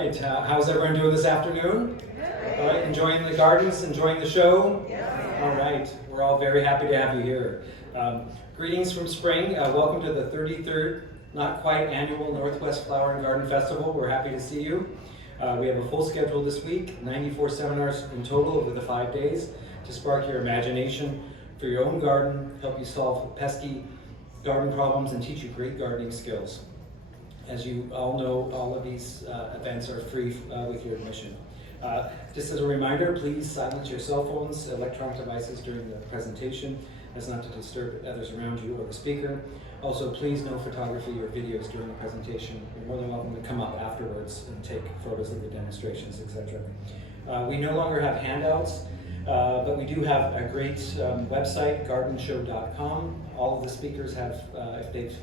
right, how's everyone doing this afternoon? All right, enjoying the gardens, enjoying the show? All right, we're all very happy to have you here. Greetings from spring. Welcome to the 33rd, not quite annual Northwest Flower and Garden Festival. We're happy to see you. We have a full schedule this week, 94 seminars in total over the 5 days to spark your imagination for your own garden, help you solve pesky garden problems, and teach you great gardening skills. As you all know, all of these events are free with your admission. Just as a reminder, please silence your cell phones, electronic devices during the presentation, as not to disturb others around you or the speaker. Also, please no photography or videos during the presentation. You're more than welcome to come up afterwards and take photos of the demonstrations, etc. We no longer have handouts, but we do have a great website, gardenshow.com. All of the speakers have, if they've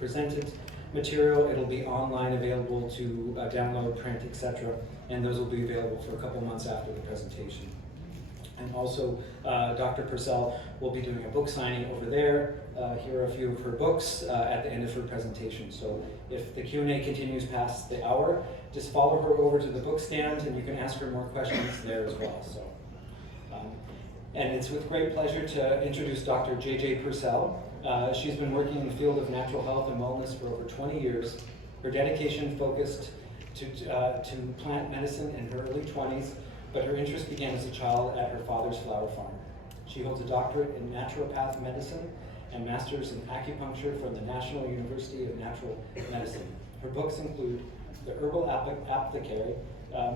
presented material, it'll be online available to download, print, etc. And those will be available for a couple months after the presentation. And also, Dr. Purcell will be doing a book signing over there. Here are a few of her books at the end of her presentation. So if the Q&A continues past the hour, just follow her over to the book stand and you can ask her more questions there as well. So, and it's with great pleasure to introduce Dr. J.J. Purcell. She's been working in the field of natural health and wellness for over 20 years. Her dedication focused to plant medicine in her early 20s, but her interest began as a child at her father's flower farm. She holds a doctorate in naturopath medicine and master's in acupuncture from the National University of Natural Medicine. Her books include The Herbal Apothecary,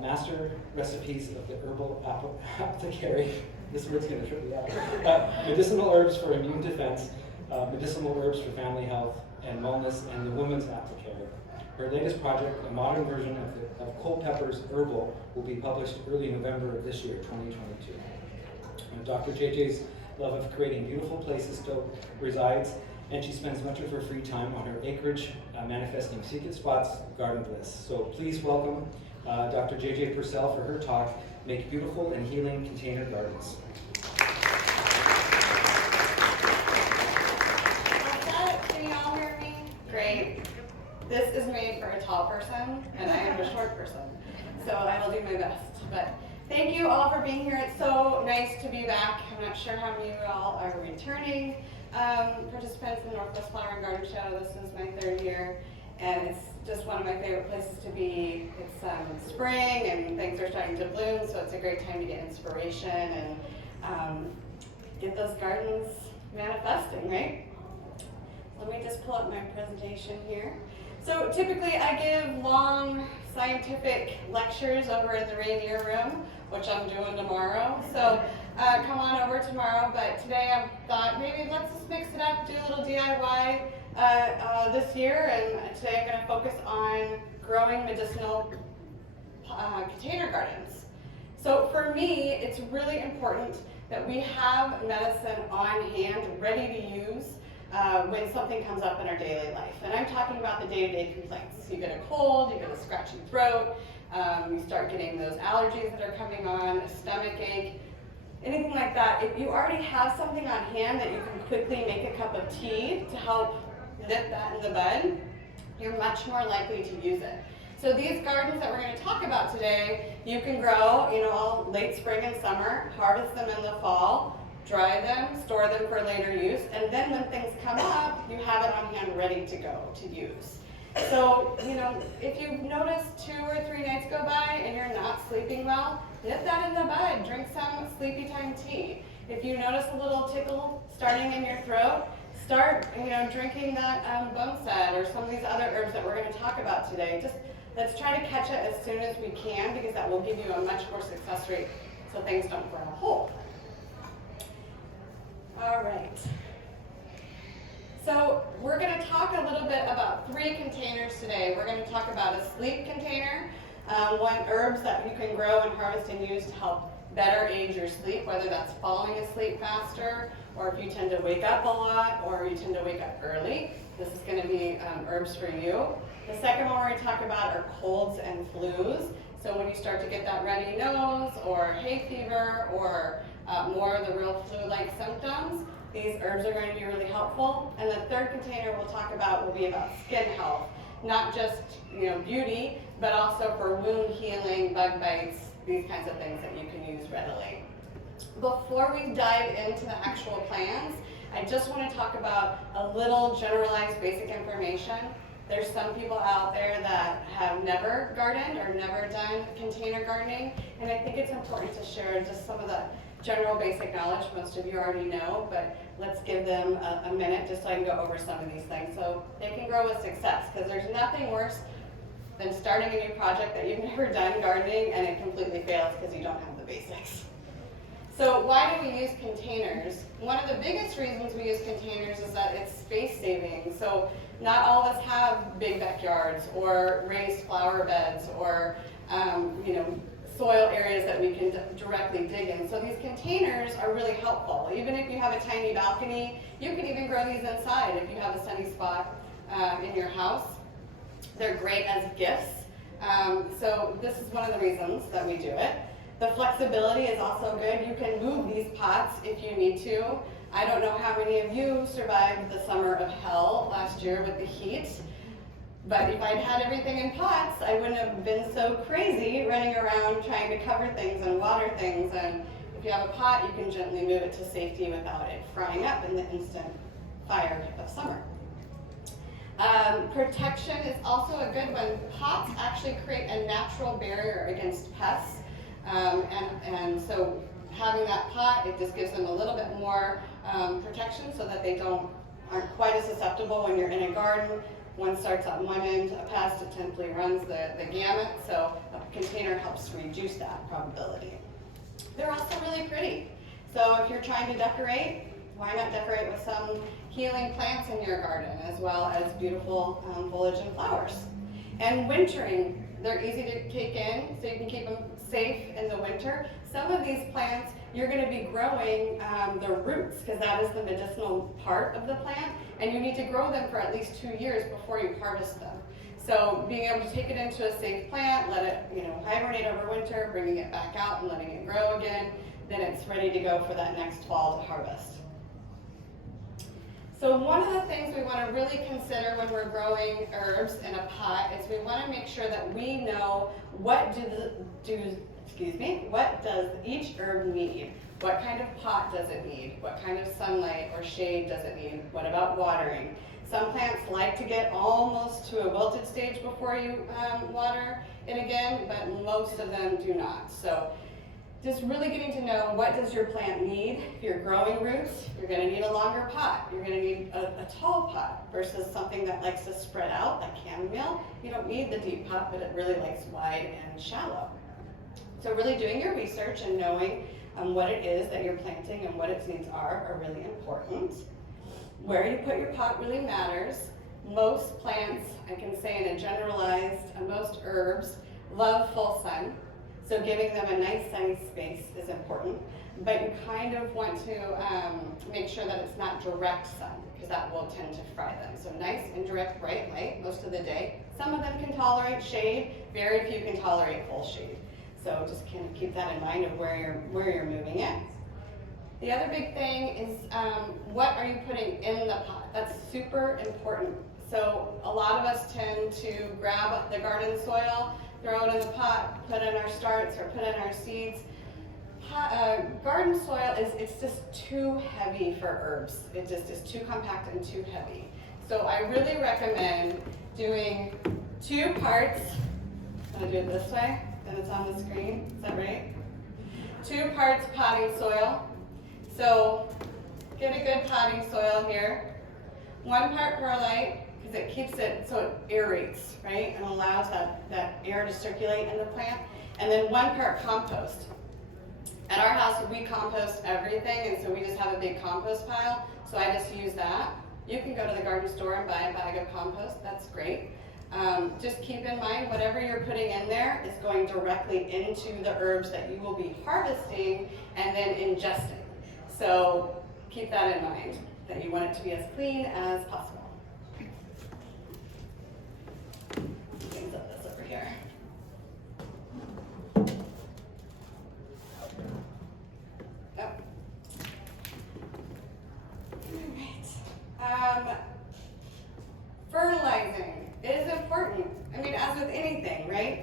Master Recipes of the Herbal Apothecary, this word's going to trip me out, Medicinal Herbs for Immune Defense, Medicinal Herbs for Family Health and Wellness, and The Woman's Apothecary. Her latest project, a modern version of Culpeper's Herbal, will be published early November of this year, 2022. Dr. JJ's love of creating beautiful places still resides, and she spends much of her free time on her acreage, manifesting secret spots, garden bliss. So please welcome Dr. JJ Purcell for her talk, Make Beautiful and Healing Container Gardens. Great. This is made for a tall person, and I am a short person, so I will do my best. But thank you all for being here. It's so nice to be back. I'm not sure how many of you all are returning participants in the Northwest Flower and Garden Show. This is my 3rd year, and it's just one of my favorite places to be. It's spring, and things are starting to bloom, so it's a great time to get inspiration and get those gardens manifesting, right? Let me just pull up my presentation here. So typically I give long scientific lectures over in the Rainier Room, which I'm doing tomorrow. So come on over tomorrow, but today I thought maybe let's just mix it up, do a little DIY this year, and today I'm going to focus on growing medicinal container gardens. So for me, it's really important that we have medicine on hand, ready to use, when something comes up in our daily life. And I'm talking about the day-to-day complaints. You get a cold, you get a scratchy throat, you start getting those allergies that are coming on, a stomach ache, anything like that. If you already have something on hand that you can quickly make a cup of tea to help nip that in the bud, you're much more likely to use it. So these gardens that we're going to talk about today, you can grow, all late spring and summer, harvest them in the fall, dry them, store them for later use, and then when things come up, you have it on hand ready to go to use. So, if you've noticed 2 or 3 nights go by and you're not sleeping well, nip that in the bud, drink some sleepy time tea. If you notice a little tickle starting in your throat, start, drinking that boneset or some of these other herbs that we're going to talk about today. Just let's try to catch it as soon as we can, because that will give you a much more success rate so things don't burn a hole. All right. So we're going to talk a little bit about 3 containers today. We're going to talk about a sleep container, herbs that you can grow and harvest and use to help better aid your sleep, whether that's falling asleep faster, or if you tend to wake up a lot, or you tend to wake up early. This is going to be herbs for you. The second one we're going to talk about are colds and flus. So when you start to get that runny nose, or hay fever, or more of the real flu-like symptoms, these herbs are going to be really helpful. And the third container we'll talk about will be about skin health. Not just beauty, but also for wound healing, bug bites, these kinds of things that you can use readily. Before we dive into the actual plans, I just want to talk about a little generalized basic information. There's some people out there that have never gardened or never done container gardening, and I think it's important to share just some of the general basic knowledge most of you already know, but let's give them a minute just so I can go over some of these things so they can grow with success, because there's nothing worse than starting a new project that you've never done gardening and it completely fails because you don't have the basics. So why do we use containers? One of the biggest reasons we use containers is that it's space saving. So not all of us have big backyards or raised flower beds or soil areas that we can directly dig in. So these containers are really helpful. Even if you have a tiny balcony, you can even grow these inside if you have a sunny spot in your house. They're great as gifts. So this is one of the reasons that we do it. The flexibility is also good. You can move these pots if you need to. I don't know how many of you survived the summer of hell last year with the heat, but if I'd had everything in pots, I wouldn't have been so crazy running around trying to cover things and water things. And if you have a pot, you can gently move it to safety without it frying up in the instant fire of summer. Protection is also a good one. Pots actually create a natural barrier against pests. And so having that pot, it just gives them a little bit more protection so that they aren't quite as susceptible when you're in a garden. One starts on one end, a pest, it typically runs the gamut, so a container helps reduce that probability. They're also really pretty. So if you're trying to decorate, why not decorate with some healing plants in your garden as well as beautiful foliage and flowers. And wintering, they're easy to take in so you can keep them safe in the winter. Some of these plants, you're going to be growing the roots because that is the medicinal part of the plant, and you need to grow them for at least 2 years before you harvest them. So being able to take it into a safe plant, let it hibernate over winter, bringing it back out and letting it grow again, then it's ready to go for that next fall to harvest. So one of the things we want to really consider when we're growing herbs in a pot is we want to make sure that we know what does each herb need? What kind of pot does it need? What kind of sunlight or shade does it need? What about watering? Some plants like to get almost to a wilted stage before you water it again, but most of them do not. So just really getting to know what does your plant need. If you're growing roots, you're going to need a longer pot. You're going to need a tall pot versus something that likes to spread out, like chamomile. You don't need the deep pot, but it really likes wide and shallow. So really doing your research and knowing what it is that you're planting and what its needs are really important. Where you put your pot really matters. Most plants, I can say in a generalized, most herbs love full sun. So giving them a nice sunny space is important, but you kind of want to make sure that it's not direct sun, because that will tend to fry them. So nice indirect bright light most of the day. Some of them can tolerate shade, very few can tolerate full shade. So just kind of keep that in mind of where you're moving in. The other big thing is what are you putting in the pot? That's super important. So a lot of us tend to grab the garden soil, throw it in the pot, put in our starts or put in our seeds. Garden soil it's just too heavy for herbs. It just is too compact and too heavy. So I really recommend doing 2 parts. I'm gonna do it this way, then it's on the screen. Is that right? 2 parts potting soil. So get a good potting soil here. 1 part perlite, because it keeps it so it aerates, right? And allows that air to circulate in the plant. And then 1 part compost. At our house, we compost everything, and so we just have a big compost pile. So I just use that. You can go to the garden store and buy a bag of compost. That's great. Just keep in mind, whatever you're putting in there is going directly into the herbs that you will be harvesting and then ingesting. So keep that in mind, that you want it to be as clean as possible. Things up this over here. Oh. All right. Fertilizing is important. I mean, as with anything, right?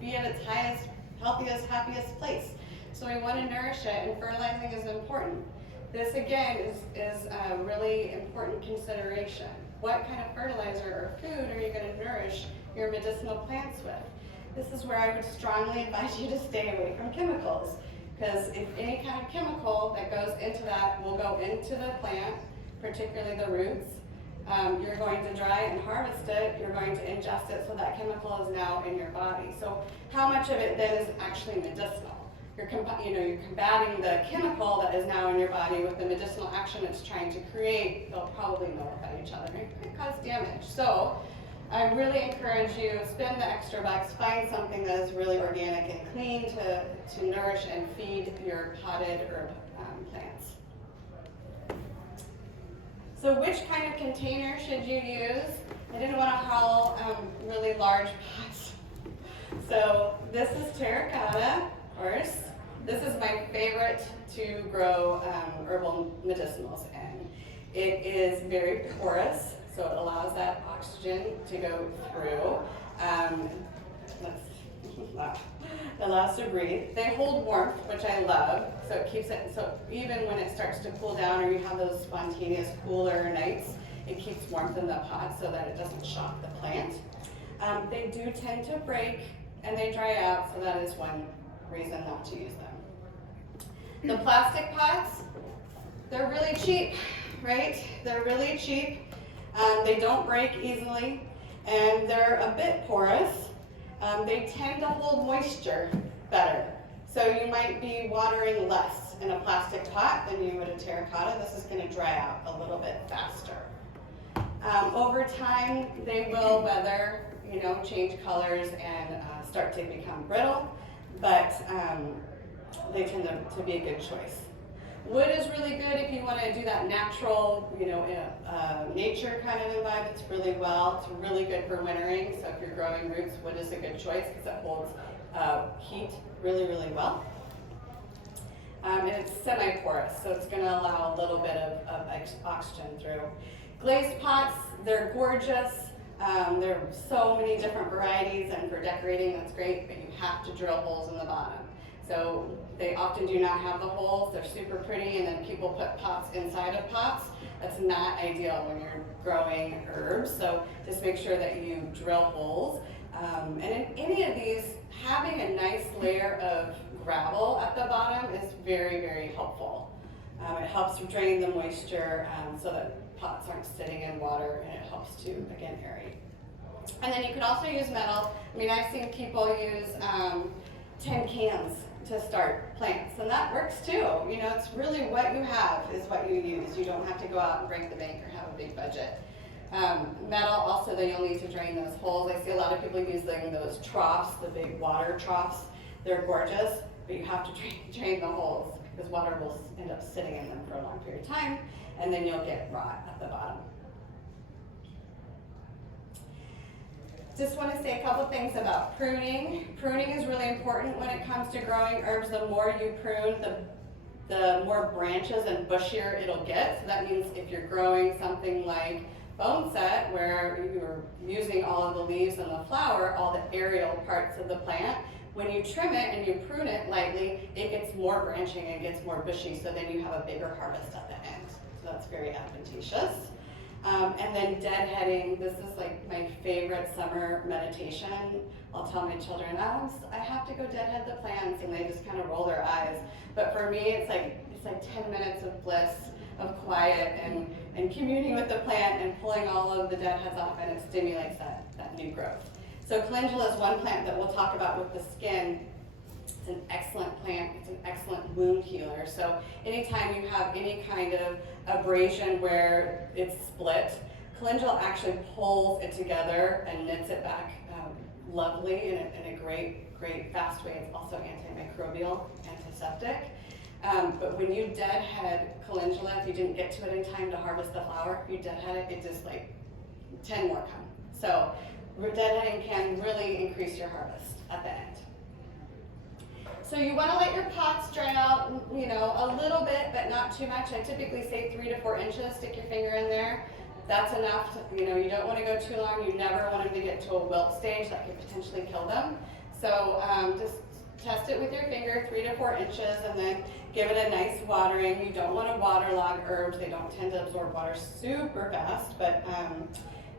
be at its highest, healthiest, happiest place. So we want to nourish it, and fertilizing is important. This again is a really important consideration. What kind of fertilizer or food are you going to nourish your medicinal plants with? This is where I would strongly advise you to stay away from chemicals, because if any kind of chemical that goes into that will go into the plant, particularly the roots, you're going to dry and harvest it, you're going to ingest it, so that chemical is now in your body. So how much of it then is actually medicinal? You're combating the chemical that is now in your body with the medicinal action it's trying to create. They'll probably nullify each other. It could cause damage. So I really encourage you, spend the extra bucks, find something that is really organic and clean to nourish and feed your potted herb plants. So which kind of container should you use? I didn't want to haul really large pots. So this is terracotta, of course. This is my favorite to grow herbal medicinals in. It is very porous, so it allows that oxygen to go through. It allows to breathe. They hold warmth, which I love, so it keeps it, so even when it starts to cool down or you have those spontaneous cooler nights, it keeps warmth in the pot so that it doesn't shock the plant. They do tend to break and they dry out, so that is one reason not to use them. The plastic pots, they're really cheap, right? They're really cheap. They don't break easily, and they're a bit porous. They tend to hold moisture better. So you might be watering less in a plastic pot than you would a terracotta. This is going to dry out a little bit faster. Over time, they will weather, change colors and start to become brittle, but they tend to be a good choice. Wood is really good if you want to do that natural, nature kind of vibe. It's really well. It's really good for wintering. So if you're growing roots, wood is a good choice because it holds heat really, really well. And it's semi-porous, so it's going to allow a little bit of oxygen through. Glazed pots, they're gorgeous. There are so many different varieties, and for decorating, that's great, but you have to drill holes in the bottom. So they often do not have the holes. They're super pretty, and then people put pots inside of pots. That's not ideal when you're growing herbs, so just make sure that you drill holes. And in any of these, having a nice layer of gravel at the bottom is very, very helpful. It helps drain the moisture so that pots aren't sitting in water, and it helps to, again, aerate. And then you can also use metal. I've seen people use tin cans to start plants, and that works too. It's really what you have is what you use. You don't have to go out and break the bank or have a big budget. Metal also, then you'll need to drain those holes. I see a lot of people using those troughs, the big water troughs. They're gorgeous, but you have to drain the holes because water will end up sitting in them for a long period of time, and then you'll get rot at the bottom. Just want to say a couple things about pruning. Pruning is really important when it comes to growing herbs. The more you prune, the more branches and bushier it'll get. So that means if you're growing something like boneset, where you're using all of the leaves and the flower, all the aerial parts of the plant, when you trim it and you prune it lightly, it gets more branching and gets more bushy, so then you have a bigger harvest at the end. So that's very advantageous. And then deadheading, this is like my favorite summer meditation. I'll tell my children, I have to go deadhead the plants, and they just kind of roll their eyes. But for me, it's like 10 minutes of bliss, of quiet, and communing with the plant and pulling all of the deadheads off, and it stimulates that new growth. So calendula is one plant that we'll talk about with the skin. It's an excellent plant. It's an excellent wound healer. So anytime you have any kind of abrasion where it's split, calendula actually pulls it together and knits it back lovely in a great fast way. It's also antimicrobial, antiseptic. But when you deadhead calendula, if you didn't get to it in time to harvest the flower, if you deadhead it, it just 10 more come. So deadheading can really increase your harvest at the end. So you want to let your pots dry out, a little bit, but not too much. I typically say 3 to 4 inches. Stick your finger in there. That's enough. You don't want to go too long. You never want them to get to a wilt stage that could potentially kill them. So just test it with your finger, 3 to 4 inches, and then give it a nice watering. You don't want to waterlog herbs. They don't tend to absorb water super fast, but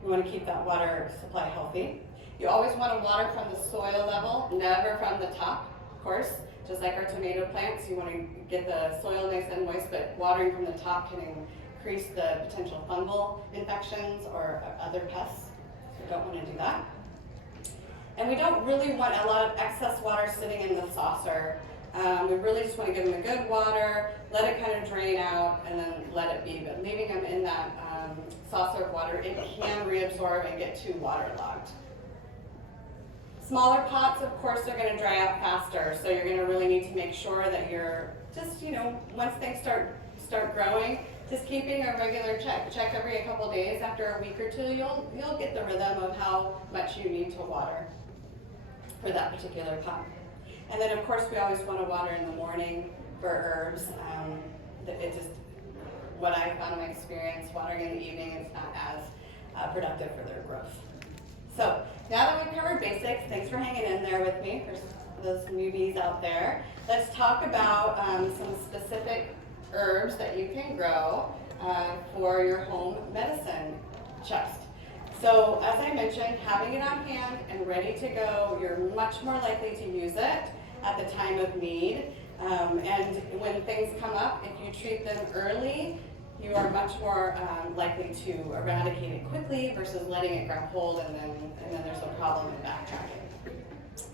you want to keep that water supply healthy. You always want to water from the soil level, never from the top, of course. Just like our tomato plants, you want to get the soil nice and moist, but watering from the top can increase the potential fungal infections or other pests. So you don't want to do that. And we don't really want a lot of excess water sitting in the saucer. We really just want to give them a good water, let it kind of drain out, and then let it be. But leaving them in that saucer of water, it can reabsorb and get too waterlogged. Smaller pots, of course, are going to dry out faster, so you're going to really need to make sure that you're just, once things start growing, just keeping a regular check every couple days. After a week or two, you'll get the rhythm of how much you need to water for that particular pot. And then, of course, we always want to water in the morning for herbs. What I found in my experience, watering in the evening is not as productive for their growth. So now that we've covered basics, thanks for hanging in there with me for those newbies out there. Let's talk about some specific herbs that you can grow for your home medicine chest. So as I mentioned, having it on hand and ready to go, you're much more likely to use it at the time of need. And when things come up, if you treat them early, you are much more likely to eradicate it quickly versus letting it grab hold and then there's a problem in backtracking.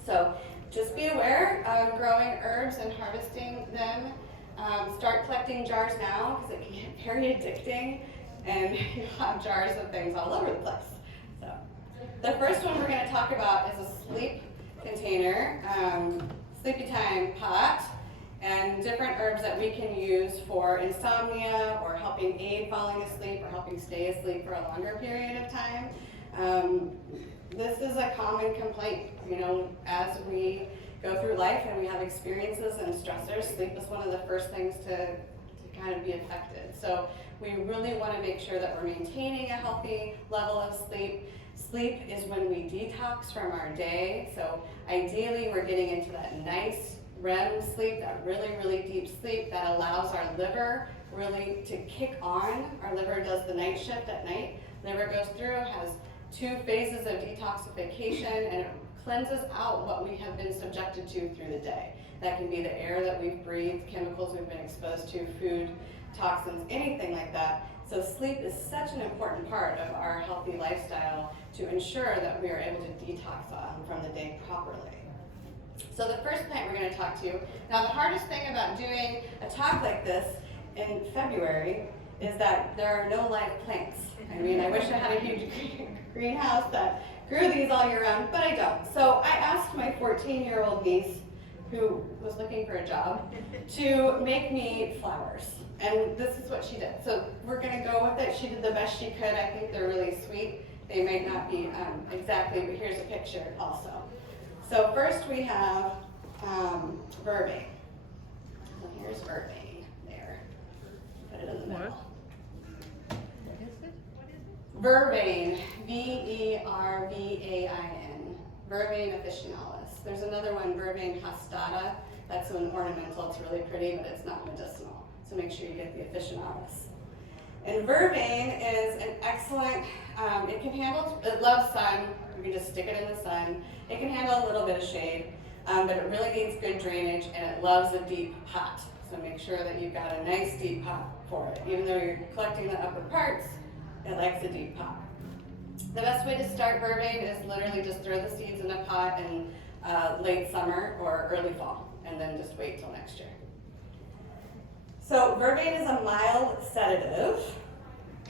So just be aware of growing herbs and harvesting them. Start collecting jars now because it can get very addicting and you have jars of things all over the place. So the first one we're going to talk about is a sleep container, sleepy time pot, and different herbs that we can use for insomnia or helping aid falling asleep or helping stay asleep for a longer period of time. This is a common complaint, as we go through life and we have experiences and stressors. Sleep is one of the first things to kind of be affected. So we really want to make sure that we're maintaining a healthy level of sleep. Sleep is when we detox from our day. So ideally we're getting into that nice REM sleep, that really, really deep sleep that allows our liver really to kick on. Our liver does the night shift at night. Liver goes through, has 2 phases of detoxification, and it cleanses out what we have been subjected to through the day. That can be the air that we've breathed, chemicals we've been exposed to, food, toxins, anything like that. So sleep is such an important part of our healthy lifestyle to ensure that we are able to detox from the day properly. So the first plant we're going to talk to you, now the hardest thing about doing a talk like this in February is that there are no live plants. I mean, I wish I had a huge greenhouse that grew these all year round, but I don't. So I asked my 14-year-old niece, who was looking for a job, to make me flowers. And this is what she did. So we're going to go with it. She did the best she could. I think they're really sweet. They might not be exactly, but here's a picture also. So first we have vervain. So here's vervain there. Put it in the middle. What is it? Vervain, V-E-R-V-A-I-N. Vervain officinalis. There's another one, Vervain hastata. That's an ornamental. It's really pretty, but it's not medicinal. So make sure you get the officinalis. And vervain is an excellent, it loves sun. You can just stick it in the sun. It can handle a little bit of shade, but it really needs good drainage, and it loves a deep pot. So make sure that you've got a nice deep pot for it. Even though you're collecting the upper parts, it likes a deep pot. The best way to start vervain is literally just throw the seeds in a pot in late summer or early fall, and then just wait till next year. So vervain is a mild sedative.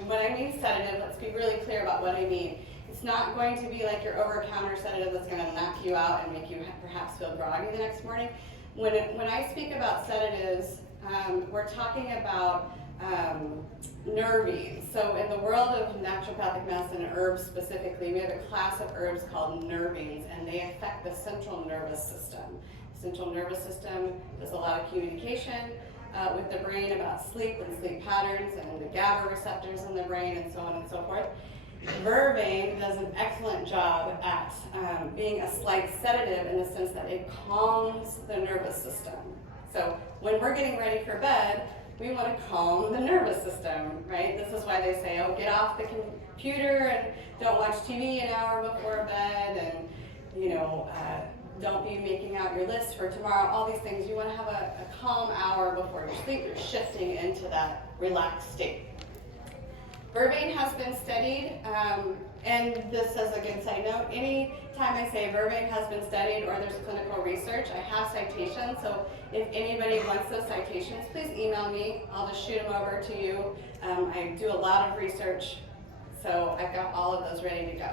And when I mean sedative, let's be really clear about what I mean. It's not going to be like your over-the-counter sedative that's going to knock you out and make you perhaps feel groggy the next morning. When I speak about sedatives, we're talking about nervines. So in the world of naturopathic medicine and herbs specifically, we have a class of herbs called nervines, and they affect the central nervous system. The central nervous system does a lot of communication with the brain about sleep and sleep patterns and the GABA receptors in the brain and so on and so forth. Vervain does an excellent job at being a slight sedative in the sense that it calms the nervous system. So when we're getting ready for bed, we want to calm the nervous system, right? This is why they say, oh, get off the computer and don't watch TV an hour before bed, and don't be making out your list for tomorrow, all these things. You want to have a calm hour before you sleep. You're shifting into that relaxed state. Vervain has been studied, and this as a good side note, any time I say Vervain has been studied or there's clinical research, I have citations, so if anybody wants those citations, please email me. I'll just shoot them over to you. I do a lot of research, so I've got all of those ready to go.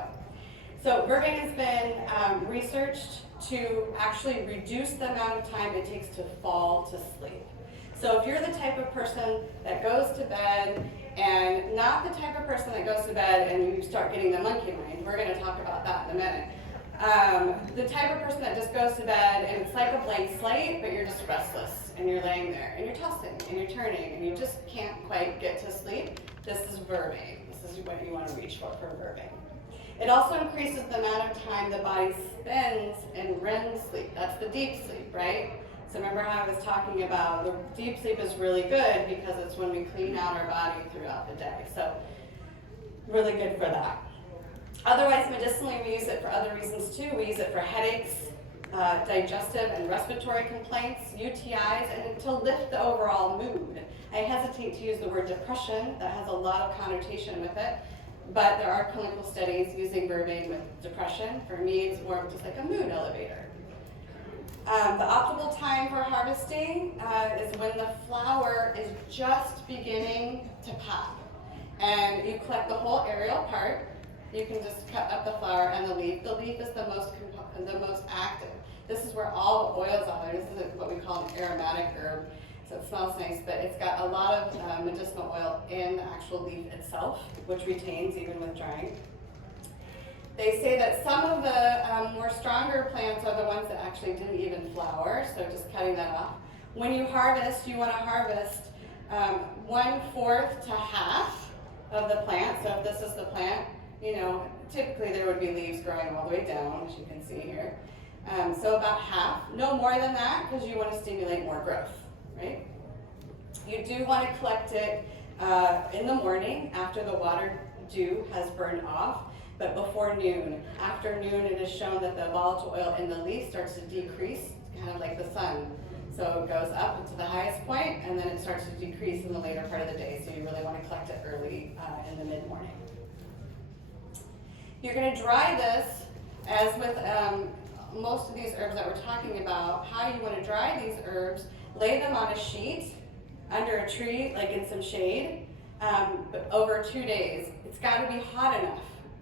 So Vervain has been researched to actually reduce the amount of time it takes to fall to sleep. So if you're the type of person that goes to bed, and not the type of person that goes to bed and you start getting the monkey mind, we're going to talk about that in a minute. The type of person that just goes to bed and it's like a blank slate, but you're just restless and you're laying there and you're tossing and you're turning and you just can't quite get to sleep, this is Vervain. This is what you want to reach for Vervain. It also increases the amount of time the body spends in REM sleep. That's the deep sleep, right? So remember how I was talking about the deep sleep is really good because it's when we clean out our body throughout the day. So really good for that. Otherwise, medicinally, we use it for other reasons too. We use it for headaches, digestive and respiratory complaints, UTIs, and to lift the overall mood. I hesitate to use the word depression. That has a lot of connotation with it. But there are clinical studies using Vervain with depression. For me, it's more of just like a mood elevator. The optimal time for harvesting is when the flower is just beginning to pop. And you collect the whole aerial part. You can just cut up the flower and the leaf. The leaf is the most active. This is where all the oils are. This is what we call an aromatic herb. So it smells nice, but it's got a lot of medicinal oil in the actual leaf itself, which retains even with drying. They say that some of the more stronger plants are the ones that actually didn't even flower, so just cutting that off. When you harvest, you want to harvest 1/4 to half of the plant. So if this is the plant, typically there would be leaves growing all the way down, as you can see here. So about half, no more than that, because you want to stimulate more growth, right? You do want to collect it in the morning after the water dew has burned off, but before noon. After noon, it is shown that the volatile oil in the leaf starts to decrease, kind of like the sun. So it goes up to the highest point, and then it starts to decrease in the later part of the day. So you really want to collect it early in the mid-morning. You're going to dry this, as with most of these herbs that we're talking about, how you want to dry these herbs, lay them on a sheet under a tree, like in some shade, but over 2 days. It's got to be hot enough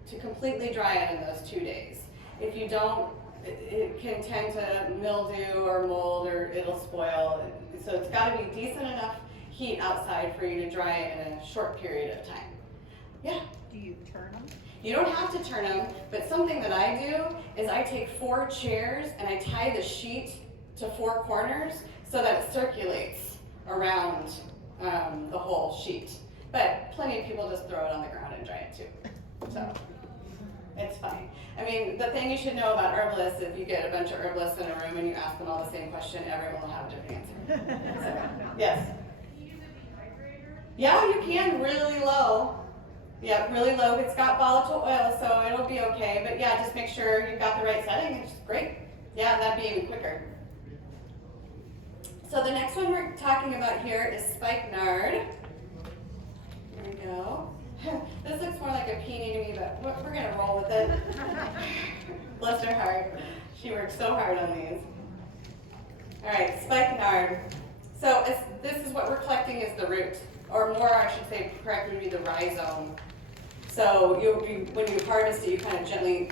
to completely dry it in those 2 days. If you don't, it can tend to mildew or mold, or it'll spoil. So it's got to be decent enough heat outside for you to dry it in a short period of time. Yeah? Do you turn them? You don't have to turn them, but something that I do is I take 4 chairs and I tie the sheet to 4 corners so that it circulates around the whole sheet. But plenty of people just throw it on the ground and dry it too. So it's fine. I mean, the thing you should know about herbalists, if you get a bunch of herbalists in a room and you ask them all the same question, everyone will have a different answer. So, yes? Can you use a dehydrator? Yeah, you can, really low. Yeah, really low. It's got volatile oil, so it'll be okay. But yeah, just make sure you've got the right setting. It's great. Yeah, that'd be even quicker. So the next one we're talking about here is spikenard. There we go. This looks more like a peony to me, but we're going to roll with it. Bless her heart. She worked so hard on these. All right, spikenard. So this is what we're collecting is the root, or more, I should say, correct would be the rhizome. So when you harvest it, you kind of gently,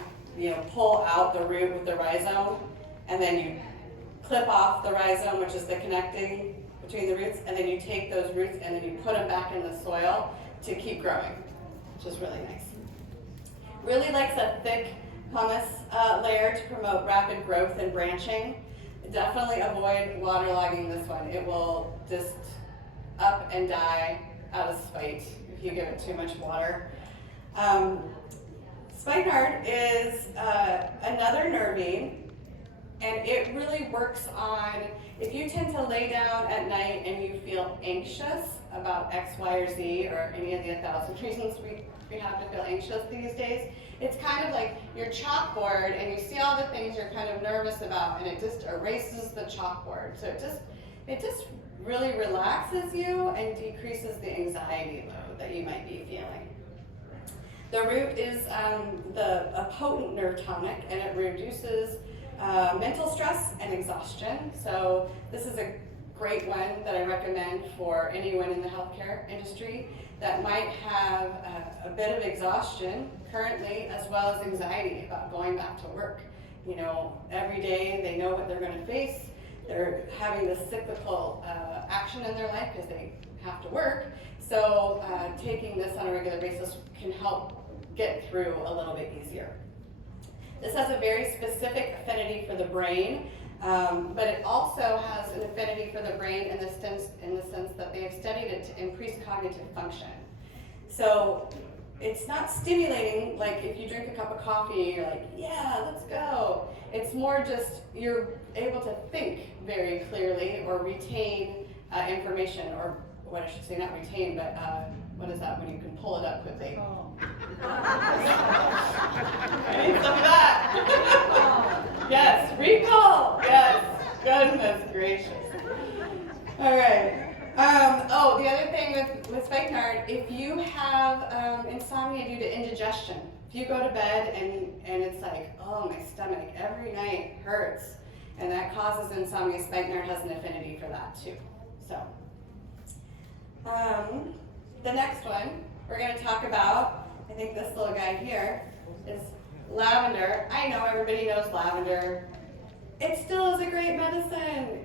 pull out the root with the rhizome, and then you clip off the rhizome, which is the connecting between the roots, and then you take those roots and then you put them back in the soil to keep growing, which is really nice. Really likes a thick humus layer to promote rapid growth and branching. Definitely avoid waterlogging this one. It will just up and die out of spite if you give it too much water. Spikenard is another nervine, and it really works on, if you tend to lay down at night and you feel anxious about X, Y, or Z, or any of the 1,000 reasons we have to feel anxious these days, it's kind of like your chalkboard, and you see all the things you're kind of nervous about, and it just erases the chalkboard. So it just really relaxes you and decreases the anxiety load that you might be feeling. The root is a potent nerve tonic, and it reduces mental stress and exhaustion. So this is a great one that I recommend for anyone in the healthcare industry that might have a bit of exhaustion currently, as well as anxiety about going back to work. You know, every day they know what they're going to face. They're having this cyclical action in their life because they have to work. So taking this on a regular basis can help get through a little bit easier. This has a very specific affinity for the brain, but it also has an affinity for the brain in the sense that they have studied it to increase cognitive function. So it's not stimulating like if you drink a cup of coffee, you're like, yeah, let's go. It's more just you're able to think very clearly or retain information, or what I should say, not retain, but what is that when you can pull it up quickly? I need some of that. Yes, recall. Yes, goodness gracious. All right. Oh, the other thing with spikenard, if you have insomnia due to indigestion, if you go to bed and it's like, oh, my stomach every night hurts, and that causes insomnia, spikenard has an affinity for that too. So, the next one we're going to talk about, I think this little guy here, is lavender. I know everybody knows lavender. It still is a great medicine.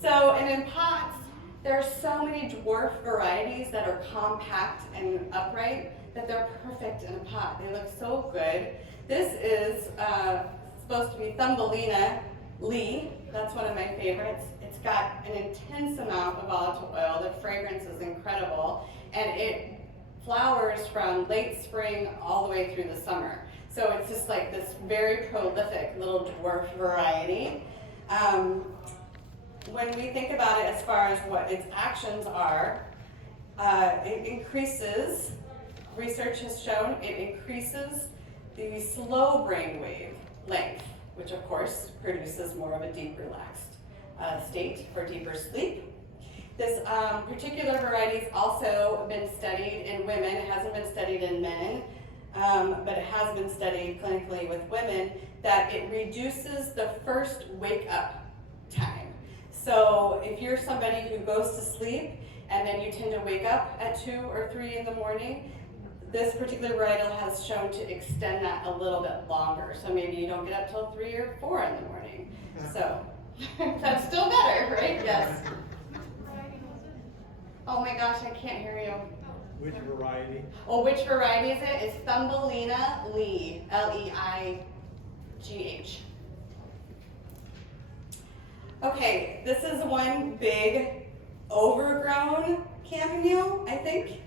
So, and in pots, there are so many dwarf varieties that are compact and upright that they're perfect in a pot. They look so good. This is supposed to be Thumbelina Lee. That's one of my favorites. It's got an intense amount of volatile oil. The fragrance is incredible, and it flowers from late spring all the way through the summer. So it's just like this very prolific little dwarf variety. When we think about it as far as what its actions are, it increases, research has shown, it increases the slow brainwave length, which of course produces more of a deep relaxed state for deeper sleep. This particular variety has also been studied in women. It hasn't been studied in men, but it has been studied clinically with women, that it reduces the first wake up time. So if you're somebody who goes to sleep and then you tend to wake up at 2 or 3 in the morning, this particular varietal has shown to extend that a little bit longer. So maybe you don't get up till 3 or 4 in the morning. So that's still better, right? Yes. Oh my gosh, I can't hear you. Which variety? Oh, which variety is it? It's Thumbelina Lee, Leigh. Okay, this is one big overgrown chamomile, I think.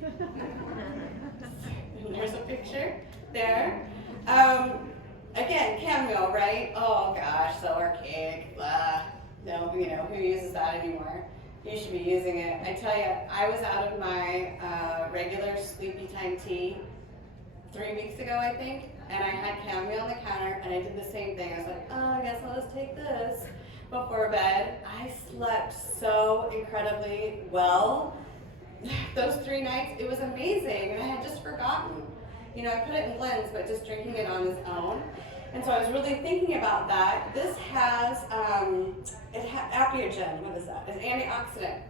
And there's a picture there. Again, chamomile, right? Oh gosh, so archaic. Blah. No, who uses that anymore? You should be using it. I tell you, I was out of my regular sleepy time tea 3 weeks ago, I think, and I had chamomile on the counter, and I did the same thing. I was like, oh, I guess I'll just take this before bed. I slept so incredibly well those 3 nights. It was amazing, and I had just forgotten. I put it in blends, but just drinking it on its own. And so I was really thinking about that. This has Apiogen. What is that? It's an antioxidant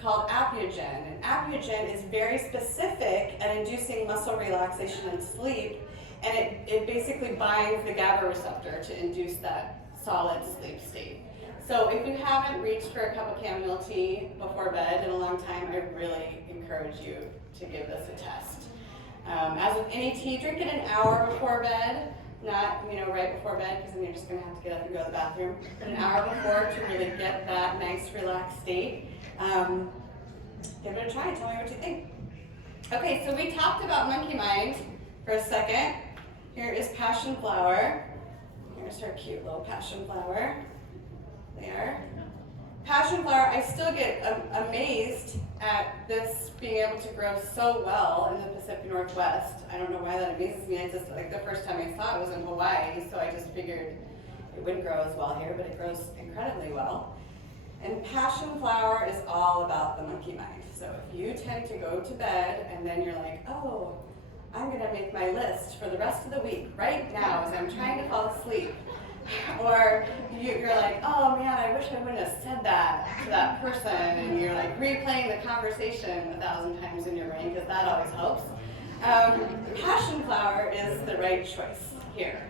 called Apiogen. And Apiogen is very specific at inducing muscle relaxation and sleep. And it basically binds the GABA receptor to induce that solid sleep state. So if you haven't reached for a cup of chamomile tea before bed in a long time, I really encourage you to give this a test. As with any tea, drink it an hour before bed. Not, right before bed, because then you're just going to have to get up and go to the bathroom. But an hour before to really get that nice, relaxed state. Give it a try. Tell me what you think. Okay, so we talked about monkey mind for a second. Here is passion flower. Here's her cute little passion flower. There. Passion flower, I still get amazed at this being able to grow so well in the Pacific Northwest. I don't know why that amazes me. It's just like the first time I saw it was in Hawaii, so I just figured it wouldn't grow as well here, but it grows incredibly well. And passion flower is all about the monkey mind. So if you tend to go to bed and then you're like, oh, I'm gonna make my list for the rest of the week right now as I'm trying to fall asleep. Or you're like, oh man, I wish I wouldn't have said that to that person, and you're like replaying the conversation 1,000 times in your brain, because that always helps. Passion flower is the right choice here.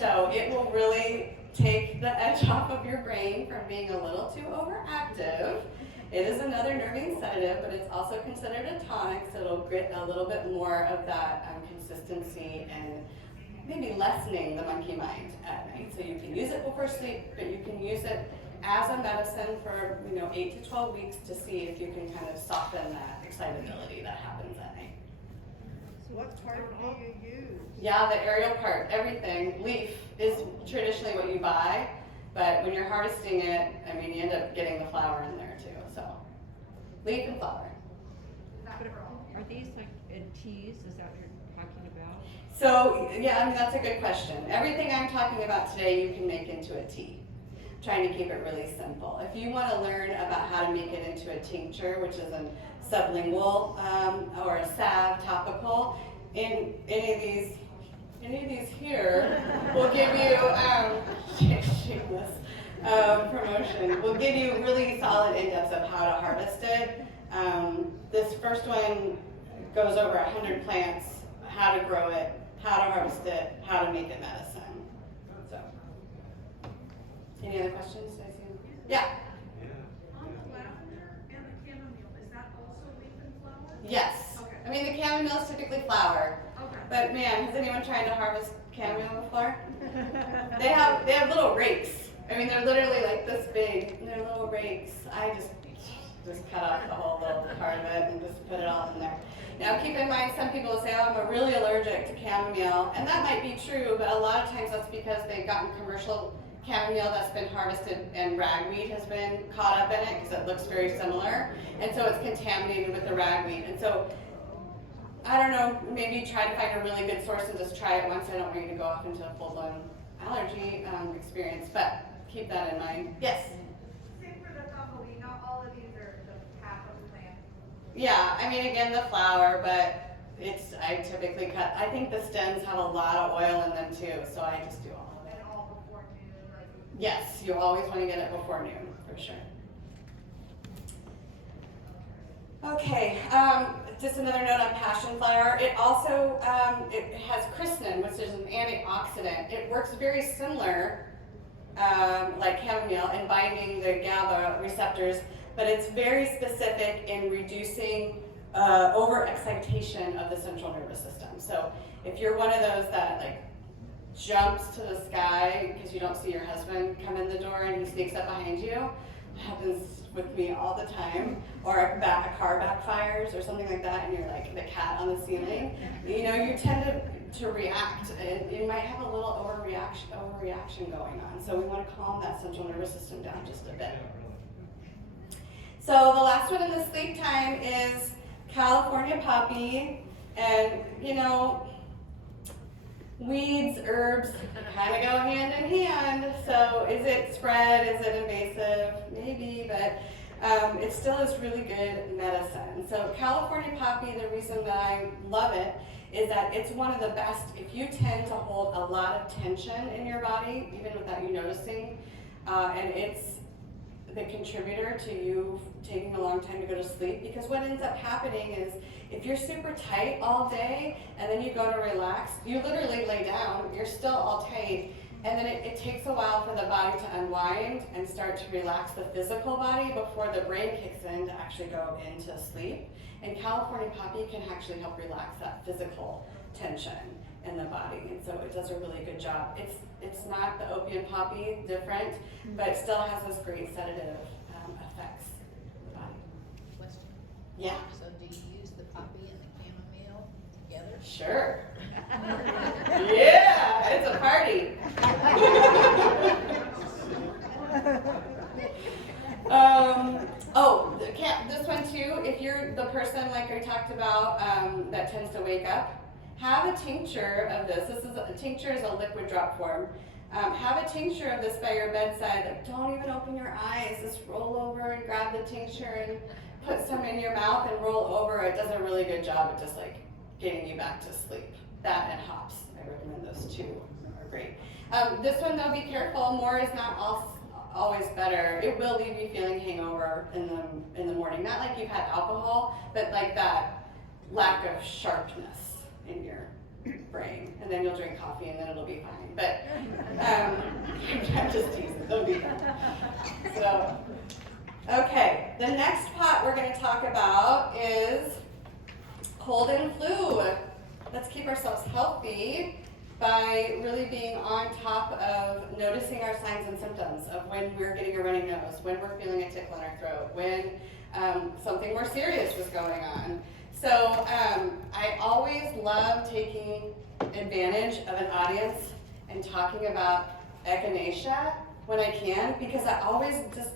So it will really take the edge off of your brain from being a little too overactive. It is another nerving sedative, but it's also considered a tonic, so it'll get a little bit more of that consistency and maybe lessening the monkey mind at night. So you can use it before sleep, but you can use it as a medicine for 8 to 12 weeks to see if you can kind of soften that excitability that happens at night. So what part do you use? Yeah, the aerial part, everything. Leaf is traditionally what you buy, but when you're harvesting it, I mean, you end up getting the flower in there too. So leaf and flower. But are these like in teas? Is that what you're talking about? So, yeah, I mean, that's a good question. Everything I'm talking about today, you can make into a tea. I'm trying to keep it really simple. If you want to learn about how to make it into a tincture, which is a sublingual or a salve topical, in any of these here will give you, shameless promotion, will give you really solid in-depths of how to harvest it. This first one goes over 100 plants, how to grow it, how to harvest it, how to make it medicine. So, any other questions? I see. Yeah. On the lavender and the chamomile, is that also leaf and flower? Yes. Okay. I mean, the chamomile is typically flower, Okay. but man, has anyone tried to harvest chamomile before? They have little rakes. I mean, they're literally like this big. And they're little rakes. I just cut off the whole little part of it and just put it all in there. Now keep in mind, some people will say, oh, I'm really allergic to chamomile, and that might be true, but a lot of times that's because they've gotten commercial chamomile that's been harvested and ragweed has been caught up in it because it looks very similar, and so it's contaminated with the ragweed. And so, I don't know, maybe try to find a really good source and just try it once. I don't want you to go off into a full-blown allergy experience, but keep that in mind. Yes? Same for the camelina, all of these are the half of the plant. Yeah, I mean, again, the flower, but I typically cut, I think the stems have a lot of oil in them too, so I just do all of it. And all before noon, like. Yes, you always want to get it before noon, for sure. Okay, just another note on passion flower. It also, it has christin, which is an antioxidant. It works very similar, like chamomile, in binding the GABA receptors, but it's very specific in reducing overexcitation of the central nervous system. So if you're one of those that like jumps to the sky because you don't see your husband come in the door and he sneaks up behind you, it happens with me all the time, or a car backfires or something like that, and you're like the cat on the ceiling, you tend to react, and you might have a little overreaction going on. So we want to calm that central nervous system down just a bit. So the last one in the sleep time is California poppy, and weeds, herbs kind of go hand in hand. So is it spread? Is it invasive? Maybe, but it still is really good medicine. So California poppy, the reason that I love it is that it's one of the best if you tend to hold a lot of tension in your body, even without you noticing, and it's the contributor to you taking a long time to go to sleep, because what ends up happening is if you're super tight all day and then you go to relax, you literally lay down, you're still all tight, and then it takes a while for the body to unwind and start to relax the physical body before the brain kicks in to actually go into sleep. And California poppy can actually help relax that physical tension in the body, and so it does a really good job. It's not the opium poppy, different, but it still has those great sedative effects in the body. Question. Yeah. So do you use the poppy and the chamomile together? Sure. Yeah. this one too, if you're the person like I talked about that tends to wake up, have a tincture of this. A tincture is a liquid drop form. Have a tincture of this by your bedside. Like, don't even open your eyes. Just roll over and grab the tincture and put some in your mouth and roll over. It does a really good job at just like getting you back to sleep. That and hops. I recommend those two. Are great. This one though, be careful. More is not always better. It will leave you feeling hangover in the morning. Not like you've had alcohol, but like that lack of sharpness in your brain. And then you'll drink coffee and then it'll be fine. But I'm just teasing. It'll be fine. So, okay. The next pot we're going to talk about is cold and flu. Let's keep ourselves healthy by really being on top of noticing our signs and symptoms of when we're getting a runny nose, when we're feeling a tickle in our throat, when something more serious is going on. So I always love taking advantage of an audience and talking about echinacea when I can, because I always just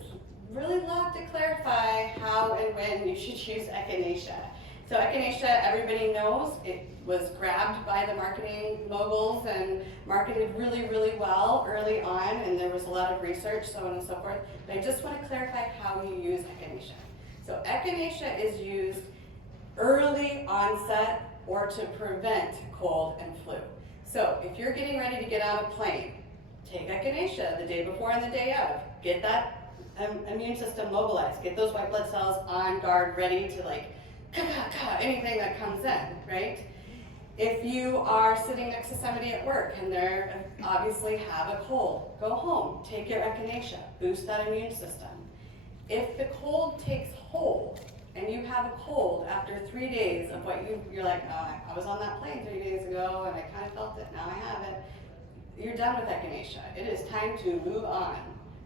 really love to clarify how and when you should use echinacea. So echinacea, everybody knows, it was grabbed by the marketing moguls and marketed really, really well early on, and there was a lot of research, so on and so forth. But I just want to clarify how you use echinacea. So echinacea is used early onset or to prevent cold and flu. So if you're getting ready to get on a plane, take echinacea the day before and the day of. Get that immune system mobilized. Get those white blood cells on guard, ready to like, anything that comes in, right? If you are sitting next to somebody at work and they obviously have a cold, go home, take your echinacea, boost that immune system. If the cold takes hold and you have a cold after 3 days of what you're like, oh, I was on that plane 3 days ago and I kind of felt it, now I have it, you're done with echinacea. It is time to move on.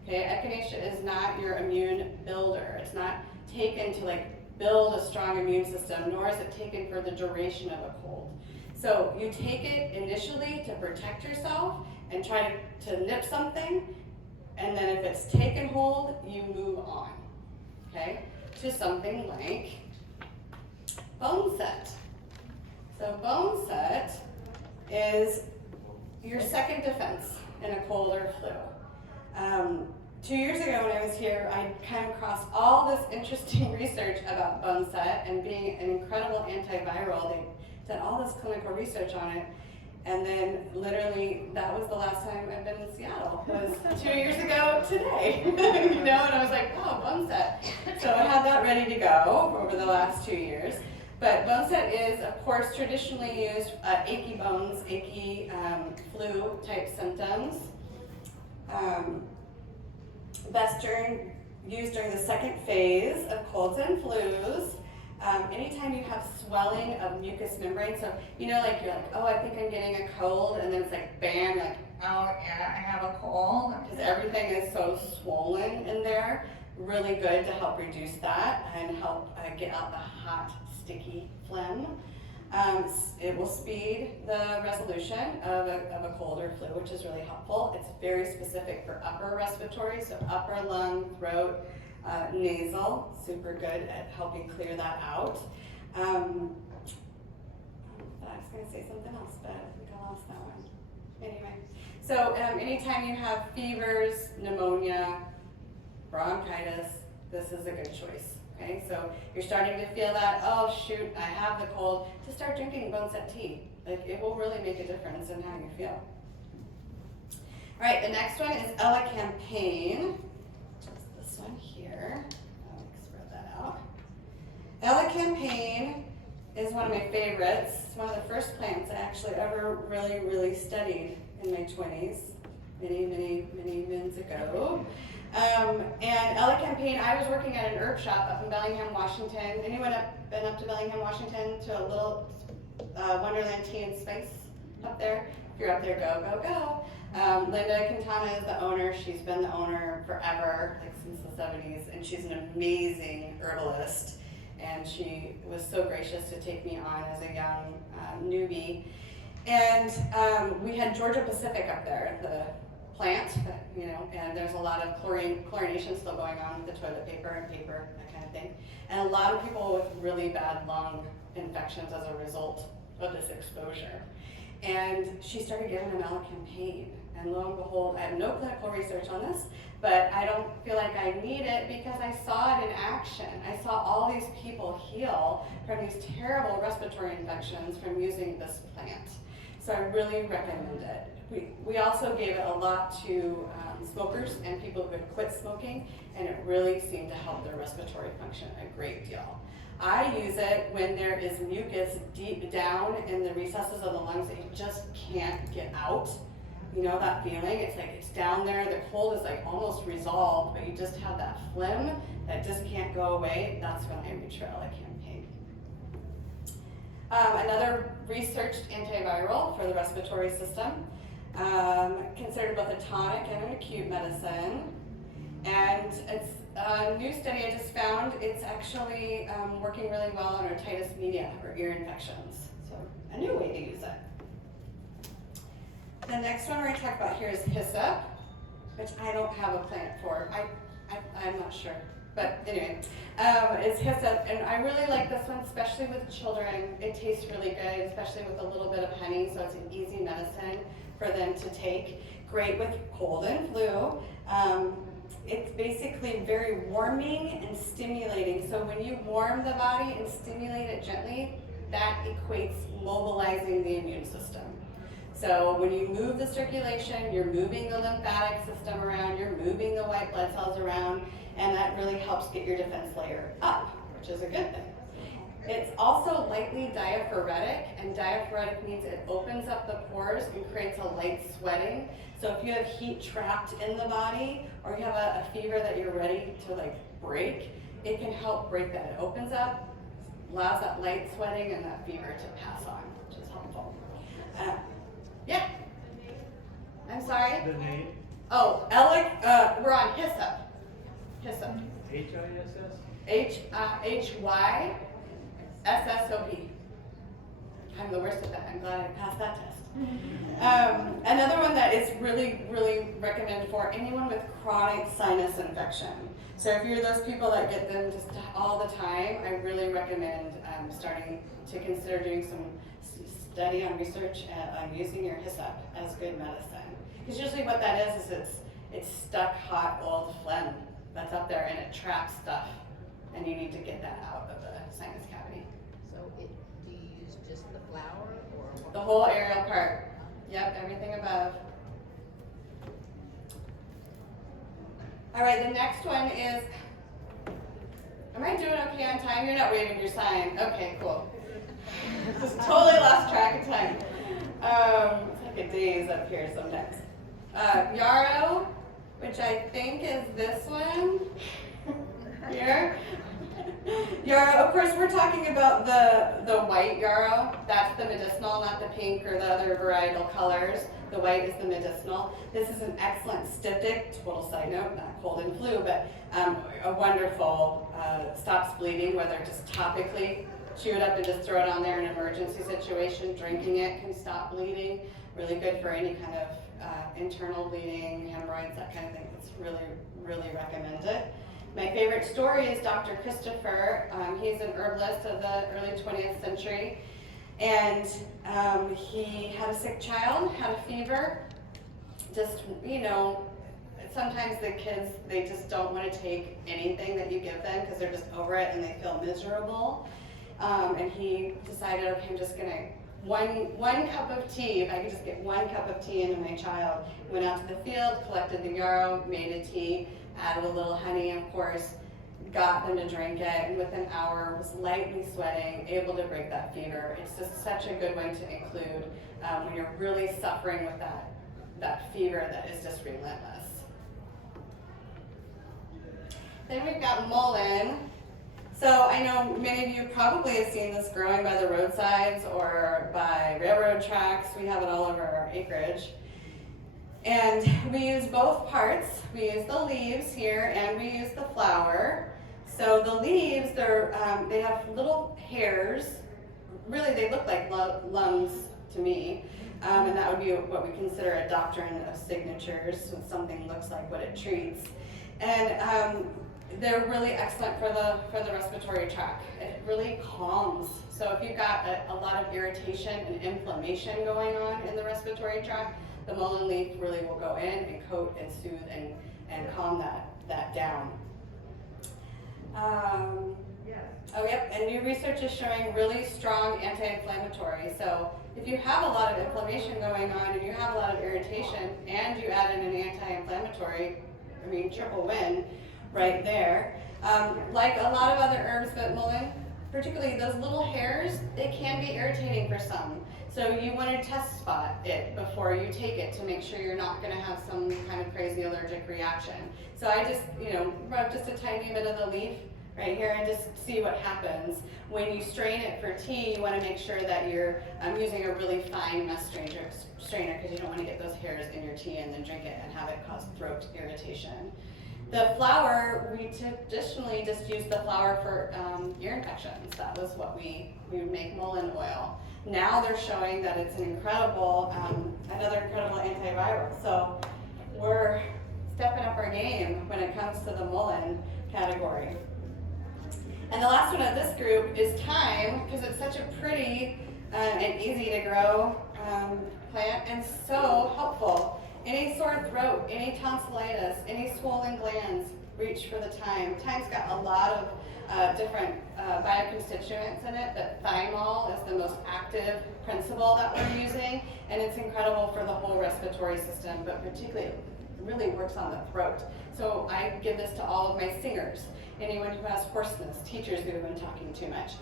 Okay, echinacea is not your immune builder. It's not taken to like build a strong immune system, nor is it taken for the duration of a cold. So you take it initially to protect yourself and try to nip something, and then if it's taken hold, you move on, okay, to something like bone set. So bone set is your second defense in a cold or flu. 2 years ago when I was here, I came across all this interesting research about bone set and being an incredible antiviral. They did all this clinical research on it. And then literally that was the last time I've been in Seattle, was 2 years ago today. You know, and I was like, wow, bone set. So I had that ready to go over the last 2 years. But bone set is, of course, traditionally used achy bones, achy flu type symptoms. Best used during the second phase of colds and flus. Anytime you have swelling of mucous membrane, so you know, like you're like, oh, I think I'm getting a cold, and then it's like, bam, like, oh yeah, I have a cold, because everything is so swollen in there. Really good to help reduce that and help get out the hot, sticky phlegm. It will speed the resolution of a cold or flu, which is really helpful. It's very specific for upper respiratory, so upper lung, throat, nasal, super good at helping clear that out. I was going to say something else, but I think I lost that one. Anyway, so anytime you have fevers, pneumonia, bronchitis, this is a good choice. Okay, so you're starting to feel that, oh shoot, I have the cold, to start drinking bone set tea. Like, it will really make a difference in how you feel. All right, the next one is elecampane. This one here. I'll spread that out. Elecampane is one of my favorites. It's one of the first plants I actually ever really studied in my 20s, many moons ago. And elecampane, I was working at an herb shop up in Bellingham, Washington. Anyone been up to Bellingham, Washington, to a little Wonderland Tea and Spice up there? If you're up there, go. Linda Quintana is the owner. She's been the owner forever, like since the 70s, and she's an amazing herbalist. And she was so gracious to take me on as a young newbie. And we had Georgia Pacific up there, plant, and there's a lot of chlorination still going on with the toilet paper and paper, that kind of thing. And a lot of people with really bad lung infections as a result of this exposure. And she started giving them Elecampane. And lo and behold, I have no clinical research on this, but I don't feel like I need it because I saw it in action. I saw all these people heal from these terrible respiratory infections from using this plant. So I really recommend it. We also gave it a lot to smokers and people who had quit smoking, and it really seemed to help their respiratory function a great deal. I use it when there is mucus deep down in the recesses of the lungs that you just can't get out. You know that feeling? It's like it's down there, the cold is like almost resolved, but you just have that phlegm that just can't go away. That's when I reach for Elecampane. Another researched antiviral for the respiratory system, considered both a tonic and an acute medicine. And it's a new study I just found. It's actually working really well on otitis media, or ear infections. So a new way to use it. The next one we're going to talk about here is hyssop, which I don't have a plant for. I'm not sure. But anyway, it's hyssop, and I really like this one, especially with children. It tastes really good, especially with a little bit of honey, so it's an easy medicine for them to take. Great with cold and flu. It's basically very warming and stimulating. So when you warm the body and stimulate it gently, that equates mobilizing the immune system. So when you move the circulation, you're moving the lymphatic system around, you're moving the white blood cells around, and that really helps get your defense layer up, which is a good thing. It's also lightly diaphoretic, and diaphoretic means it opens up the pores and creates a light sweating. So if you have heat trapped in the body, or you have a fever that you're ready to break, it can help break that. It opens up, allows that light sweating and that fever to pass on, which is helpful. Yeah. I'm sorry? The name? Oh, we're on hyssop. Hyssop. H-I-S-S? H-Y-S-S-O-P. I'm the worst at that. I'm glad I passed that test. Another one that is really, really recommended for anyone with chronic sinus infection. So if you're those people that get them just all the time, I really recommend starting to consider doing some study on research on using your hyssop as good medicine. Because usually what that is it's stuck hot old phlegm that's up there and it traps stuff, and you need to get that out of the sinus cavity. So do you use just the flower or what? The whole aerial part. Yep, everything above. All right, the next one is, am I doing okay on time? You're not waving your sign. Okay, cool. Just totally lost track of time. It's like a daze up here sometimes. Yarrow, which I think is this one here. Yarrow, of course, we're talking about the white yarrow. That's the medicinal, not the pink or the other varietal colors. The white is the medicinal. This is an excellent styptic, total side note, not cold and flu, but a wonderful, stops bleeding, whether just topically, chew it up and just throw it on there in an emergency situation. Drinking it can stop bleeding. Really good for any kind of internal bleeding, hemorrhoids, that kind of thing. It's really, really recommended. My favorite story is Dr. Christopher. He's an herbalist of the early 20th century. And he had a sick child, had a fever. Just, sometimes the kids, they just don't want to take anything that you give them because they're just over it and they feel miserable. And he decided, okay, I'm just gonna, one cup of tea, if I could just get one cup of tea into my child. Went out to the field, collected the yarrow, made a tea, added a little honey, of course, got them to drink it, and within an hour was lightly sweating, able to break that fever. It's just such a good one to include when you're really suffering with that fever that is just relentless. Then we've got mullein. So I know many of you probably have seen this growing by the roadsides or by railroad tracks. We have it all over our acreage. And we use both parts. We use the leaves here and we use the flower. So the leaves, they have little hairs. Really, they look like lungs to me. And that would be what we consider a doctrine of signatures, so something looks like what it treats. And they're really excellent for the respiratory tract. It really calms. So if you've got a lot of irritation and inflammation going on in the respiratory tract, the mullein leaf really will go in and coat and soothe and calm that down. Oh yep, and new research is showing really strong anti-inflammatory. So if you have a lot of inflammation going on and you have a lot of irritation and you add in an anti-inflammatory, I mean triple win right there. Like a lot of other herbs, but mullein, particularly those little hairs, they can be irritating for some. So you want to test spot it before you take it to make sure you're not going to have some kind of crazy allergic reaction. So I just, rub just a tiny bit of the leaf right here and just see what happens. When you strain it for tea, you want to make sure that you're using a really fine mess strainer because you don't want to get those hairs in your tea and then drink it and have it cause throat irritation. The flower, we traditionally just use the flower for ear infections. That was what we would make mullein oil. Now they're showing that it's an incredible, another incredible antiviral. So we're stepping up our game when it comes to the mullein category. And the last one of this group is thyme, because it's such a pretty and easy to grow plant and so helpful. Any sore throat, any tonsillitis, any swollen glands, reach for the thyme. Thyme's got a lot of different bioconstituents in it, but thymol is the most active principle that we're using, and it's incredible for the whole respiratory system, but particularly it really works on the throat. So I give this to all of my singers, anyone who has hoarseness, teachers who have been talking too much.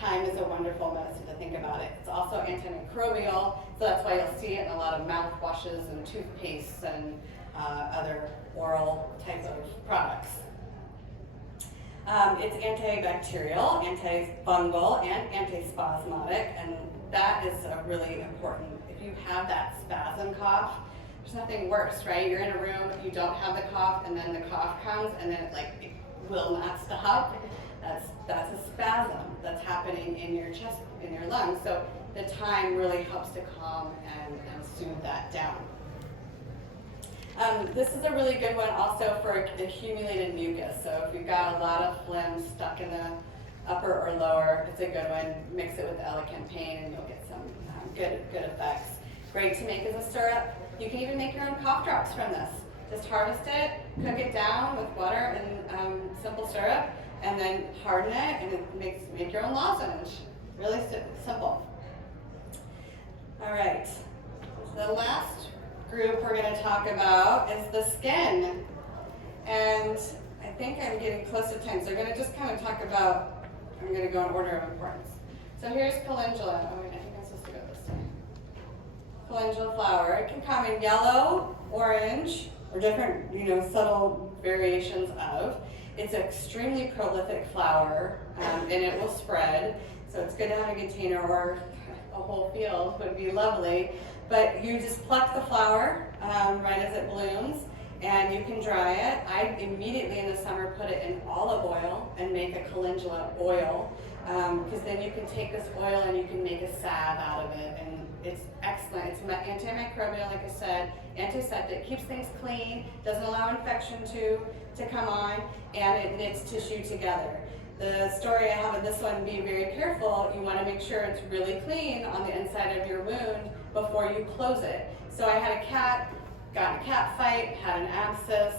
Thyme is a wonderful medicine to think about it. It's also antimicrobial, so that's why you'll see it in a lot of mouthwashes and toothpastes and other oral types of products. It's antibacterial, antifungal, and antispasmodic, and that is really important. If you have that spasm cough, there's nothing worse, right? You're in a room, you don't have the cough, and then the cough comes, and then it will not stop. That's a spasm that's happening in your chest, in your lungs. So the thyme really helps to calm and soothe that down. This is a really good one also for accumulated mucus. So if you've got a lot of phlegm stuck in the upper or lower, it's a good one. Mix it with elecampane and you'll get some good effects. Great to make as a syrup. You can even make your own cough drops from this. Just harvest it, cook it down with water and simple syrup, and then harden it and make your own lozenge. Really simple. All right, the last group we're going to talk about is the skin. And I think I'm getting close to time, so I'm going to just kind of talk about, I'm going to go in order of importance. So here's calendula. Oh wait, I think I'm supposed to go this way. Calendula flower. It can come in yellow, orange, or different, subtle variations of. It's an extremely prolific flower, and it will spread. So it's good to have a container, or a whole field would be lovely. But you just pluck the flower right as it blooms, and you can dry it. I immediately in the summer put it in olive oil and make a calendula oil, because then you can take this oil and you can make a salve out of it, and it's excellent. It's antimicrobial, like I said, antiseptic, keeps things clean, doesn't allow infection to come on, and it knits tissue together. The story I have in this one, be very careful. You want to make sure it's really clean on the inside of your wound before you close it. So I had a cat, got in a cat fight, had an abscess,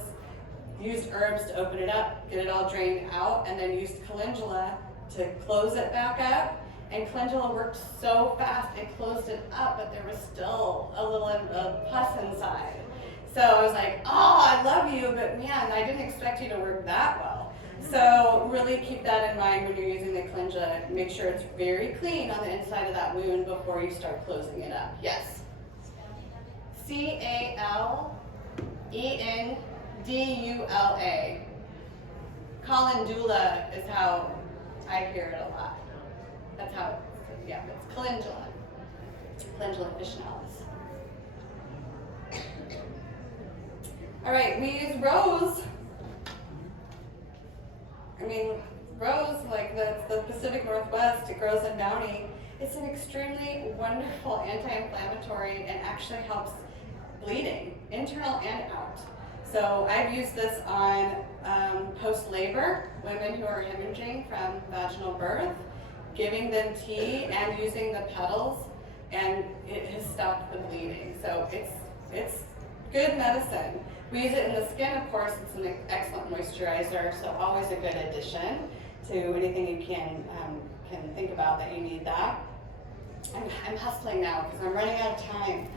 used herbs to open it up, get it all drained out, and then used calendula to close it back up. And calendula worked so fast, it closed it up, but there was still a little pus inside. So I was like, oh, I love you, but man, I didn't expect you to work that well. So really keep that in mind when you're using the calendula. Make sure it's very clean on the inside of that wound before you start closing it up. Yes? C-A-L-E-N-D-U-L-A. Calendula is how I hear it a lot. That's how it's calendula. Calendula officinalis. All right, we use rose. Rose, like the Pacific Northwest, it grows in Downey, It's an extremely wonderful anti-inflammatory and actually helps bleeding, internal and out. So I've used this on post-labor, women who are hemorrhaging from vaginal birth, giving them tea and using the petals, and it has stopped the bleeding. So it's good medicine. We use it in the skin, of course. It's an excellent moisturizer, so always a good addition to anything you can think about that you need that. I'm hustling now because I'm running out of time.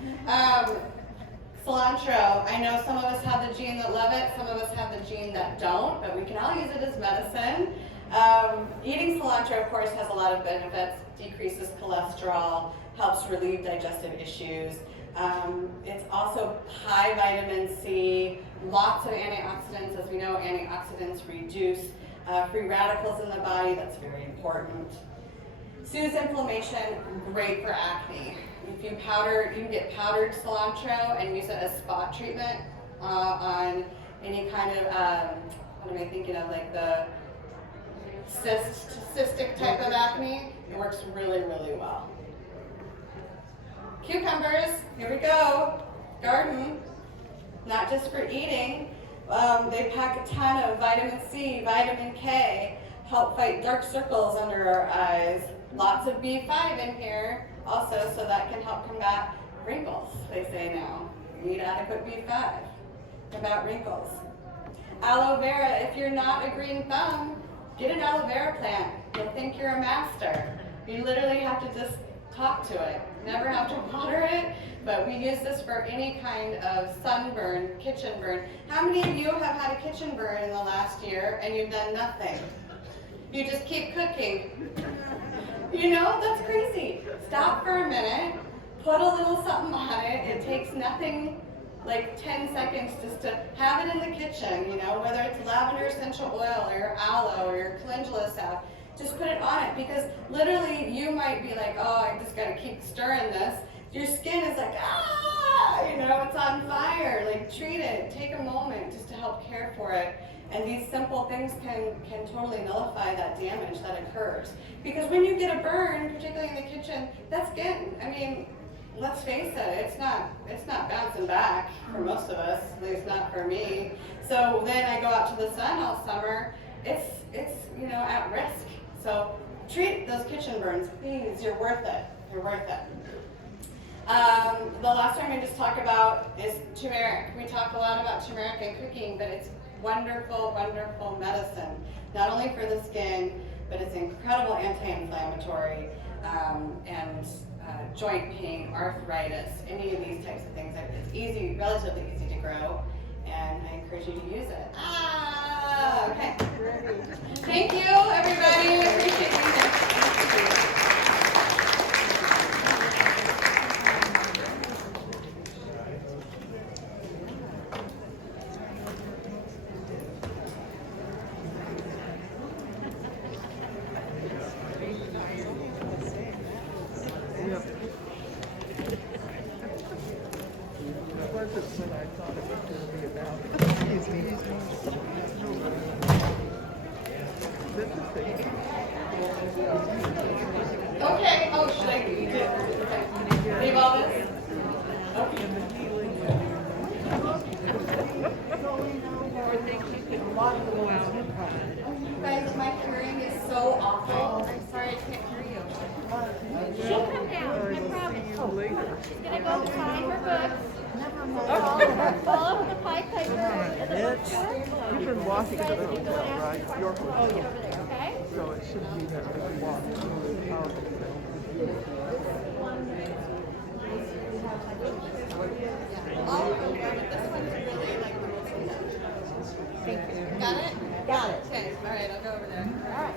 Cilantro. I know some of us have the gene that love it, some of us have the gene that don't, but we can all use it as medicine. Eating cilantro, of course, has a lot of benefits. Decreases cholesterol, helps relieve digestive issues. It's also high vitamin C, lots of antioxidants. As we know, antioxidants reduce free radicals in the body. That's very important. Soothes inflammation, great for acne. If you powder, you can get powdered cilantro and use it as spot treatment on any kind of, what am I thinking of, like the cystic type of acne. It works really, really well. Cucumbers, here we go. Garden, not just for eating. They pack a ton of vitamin C, vitamin K, help fight dark circles under our eyes. Lots of B5 in here also, so that can help combat wrinkles, they say now. You need adequate B5, combat wrinkles. Aloe vera, if you're not a green thumb, get an aloe vera plant. You'll think you're a master. You literally have to just talk to it. Never have to water it, but we use this for any kind of sunburn, kitchen burn. How many of you have had a kitchen burn in the last year and you've done nothing? You just keep cooking. You know, that's crazy. Stop for a minute, put a little something on it. It takes nothing, like 10 seconds just to have it in the kitchen, you know, whether it's lavender essential oil or your aloe or your calendula salve. Just put it on it, because literally you might be like, oh, I just gotta keep stirring this. Your skin is like, ah, you know, it's on fire. Like, treat it, take a moment just to help care for it. And these simple things can totally nullify that damage that occurs. Because when you get a burn, particularly in the kitchen, that's skin. I mean, let's face it, it's not bouncing back for most of us, at least not for me. So then I go out to the sun all summer, it's you know, at risk. So treat those kitchen burns, please. You're worth it. You're worth it. The last one we just talked about is turmeric. We talk a lot about turmeric in cooking, but it's wonderful, wonderful medicine. Not only for the skin, but it's incredible anti-inflammatory and joint pain, arthritis, any of these types of things. It's easy, relatively easy to grow, and I encourage you to use it. Okay. Thank you, everybody. I appreciate you here. Okay, oh, should I do it? Okay. Leave all this? Okay. Guys, my hearing is so awful. I'm sorry I can't hear you. She'll come down, no problem. She's gonna go find her books. Follow the pipe You've been walking to the hotel, right? Your hotel. Oh, yeah. Okay? So it should be that big walk to our hotel. All of them, yeah, but this one's really like the most important. Thank you. Got it? Got it. Okay, all right, I'll go over there. All right.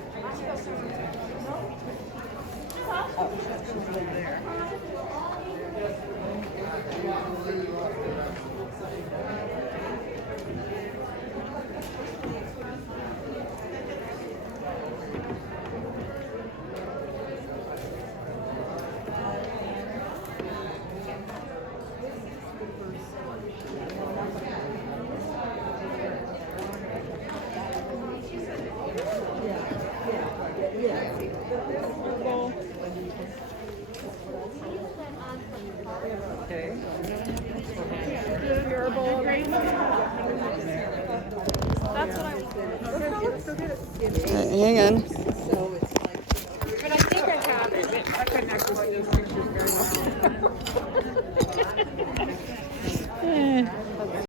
Hang on. But I think I have it. I couldn't actually see those